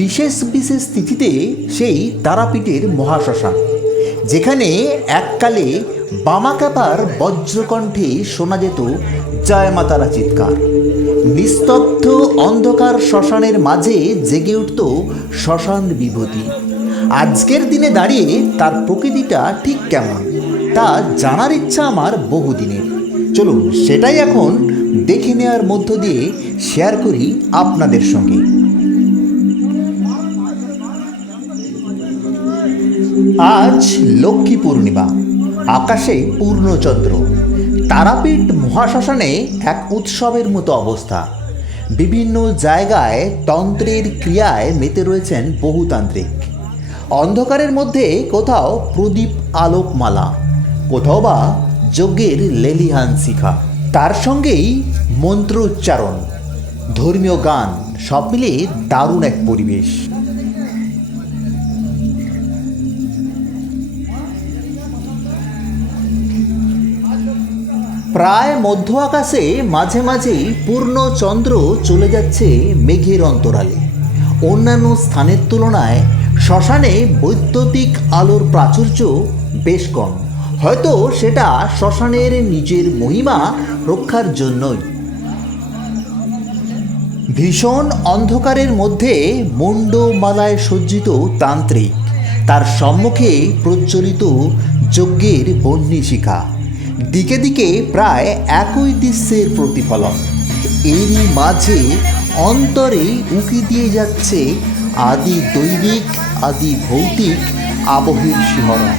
বিশেষ বিশেষ তিথিতে সেই তারাপীঠের মহাশ্মশান, যেখানে এককালে বামাক্যাপার বজ্রকণ্ঠে শোনা যেত জয় মাতারা চিৎকার। নিস্তব্ধ অন্ধকার শ্মশানের মাঝে জেগে উঠত শ্মশান বিভূতি। আজকের দিনে দাঁড়িয়ে তার প্রকৃতিটা ঠিক কেমন তা জানার ইচ্ছা আমার বহুদিনের। চলুন সেটাই এখন দেখে নেওয়ার মধ্য দিয়ে শেয়ার করি আপনাদের সঙ্গে। আজ লক্ষ্মী পূর্ণিমা, আকাশে পূর্ণচন্দ্র। তারাপীঠ মহাশ্মশানে এক উৎসবের মতো অবস্থা। বিভিন্ন জায়গায় তন্ত্রের ক্রিয়ায় মেতে রয়েছেন বহুতান্ত্রিক। অন্ধকারের মধ্যে কোথাও প্রদীপ আলোকমালা, কোথাও বা যজ্ঞের লেলিহান শিখা, তার সঙ্গেই মন্ত্র উচ্চারণ, ধর্মীয় গান, সব মিলিয়ে দারুণ এক পরিবেশ। প্রায় মধ্য আকাশে মাঝে মাঝেই পূর্ণ চন্দ্র চলে যাচ্ছে মেঘের অন্তরালে। অন্যান্য স্থানের তুলনায় শ্মশানে বৈদ্যুতিক আলোর প্রাচুর্য বেশ কম। হয়তো সেটা শ্মশানের নিজের মহিমা রক্ষার জন্যই। ভীষণ অন্ধকারের মধ্যে মুন্ডমালায় সজ্জিত তান্ত্রিক, তার সম্মুখে প্রজ্বলিত যজ্ঞের বহ্নিশিখা, দিকে দিকে প্রায় একই দৃশ্যের প্রতিফলন। এরই মাঝে অন্তরে উঁকি দিয়ে যাচ্ছে আদি দৈবিক আদি ভৌতিক আবহের শিহরণ।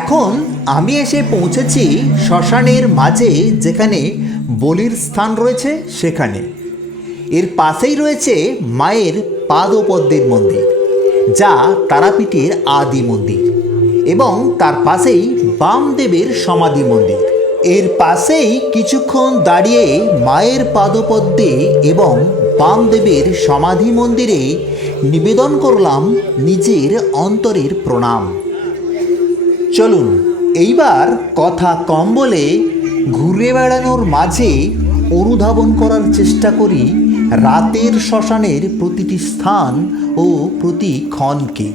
এখন আমি এসে পৌঁছেছি শ্মশানের মাঝে, যেখানে বলির স্থান রয়েছে সেখানে। এর পাশেই রয়েছে মায়ের পাদপদ্মের মন্দির, যা তারাপীঠের আদি মন্দির, এবং তার পাশেই বামদেবের সমাধি মন্দির। এর পাশেই কিছুক্ষণ দাঁড়িয়ে মায়ের পাদপদ্মে এবং বামদেবের সমাধি মন্দিরে নিবেদন করলাম নিজের অন্তরের প্রণাম। চলুন এইবার কথা কম বলে ঘুরে বেড়ানোর মাঝে অনুধাবন করার চেষ্টা করি রাতের শ্মশানের প্রতিটি স্থান ও প্রতি ক্ষণকে।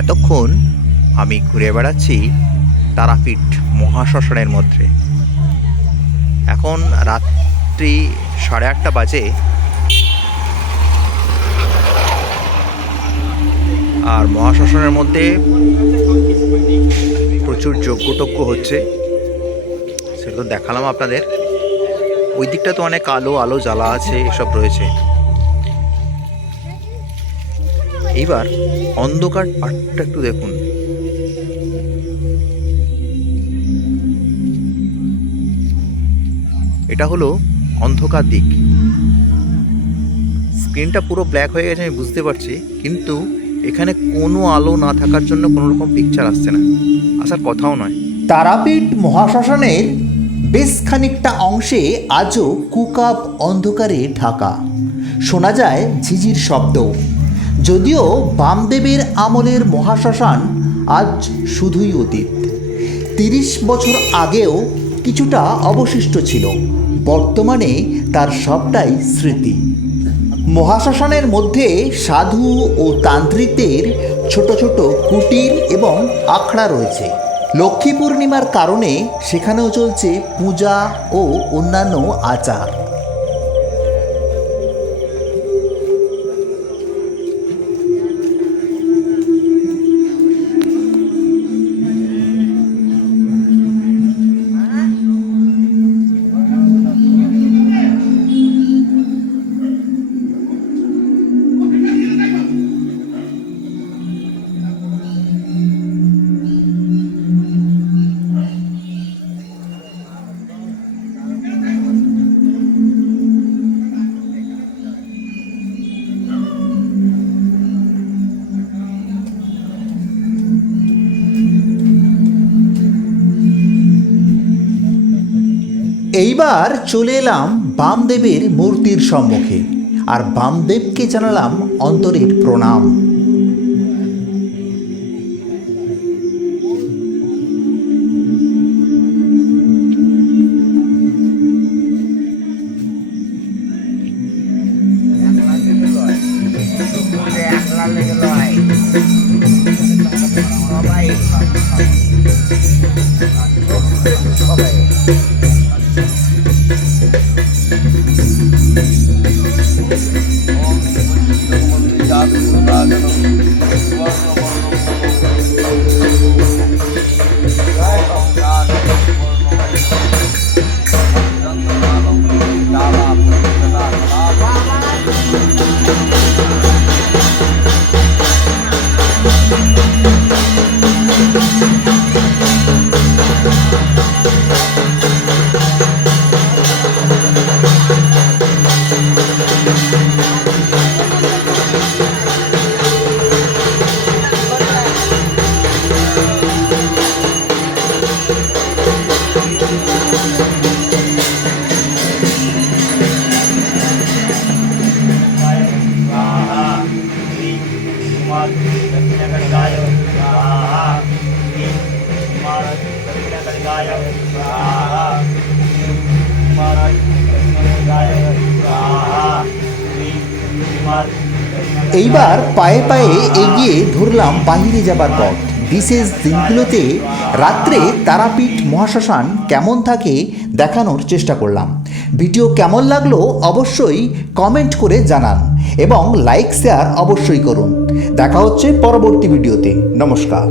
এতক্ষণ আমি ঘুরে বেড়াচ্ছি তারাপীঠ মহাশ্মশানের মধ্যে। এখন রাত্রি 8:30 বাজে, আর মহাশ্মশানের মধ্যে প্রচুর যজ্ঞটজ্ঞ হচ্ছে, সেটা তো দেখালাম আপনাদের। ওই দিকটা তো অনেক আলো আলো জ্বালা আছে, এসব রয়েছে। এইবার অন্ধকার পাটটা একটু দেখুন। এটা হলো অন্ধকার দিক। স্ক্রিনটা পুরো ব্ল্যাক হয়ে গেছে, আমি বুঝতে পারছি, কিন্তু এখানে কোনো আলো না থাকার জন্য কোনো রকম পিকচার আসছে না, আসার কথাও নয়। তারাপীঠ মহাশ্মশানের বেশ খানিকটা অংশে আজও কুকাব অন্ধকারে ঢাকা। শোনা যায় ঝিঝির শব্দ। যদিও বামদেবের আমলের মহাশ্মশান আজ শুধুই অতীত। 30 বছর আগেও কিছুটা অবশিষ্ট ছিল, বর্তমানে তার সবটাই স্মৃতি। মহাশ্মশানের মধ্যে সাধু ও তান্ত্রিকদের ছোট ছোট কুটির এবং আখড়া রয়েছে। লক্ষ্মী পূর্ণিমার কারণে সেখানেও চলছে পূজা ও অন্যান্য আচার। এইবার চলে এলাম বামদেবের মূর্তির সম্মুখে, আর বামদেবকে জানালাম অন্তরের প্রণাম। এইবার পায়ে পায়ে এগিয়ে ধরলাম বাহিরে যাবার পথ। বিশেষ দিনগুলোতে রাত্রে তারাপীঠ মহাশ্মশান কেমন থাকে দেখানোর চেষ্টা করলাম। ভিডিও কেমন লাগলো অবশ্যই কমেন্ট করে জানান এবং লাইক শেয়ার অবশ্যই করুন। দেখা হচ্ছে পরবর্তী ভিডিওতে। নমস্কার।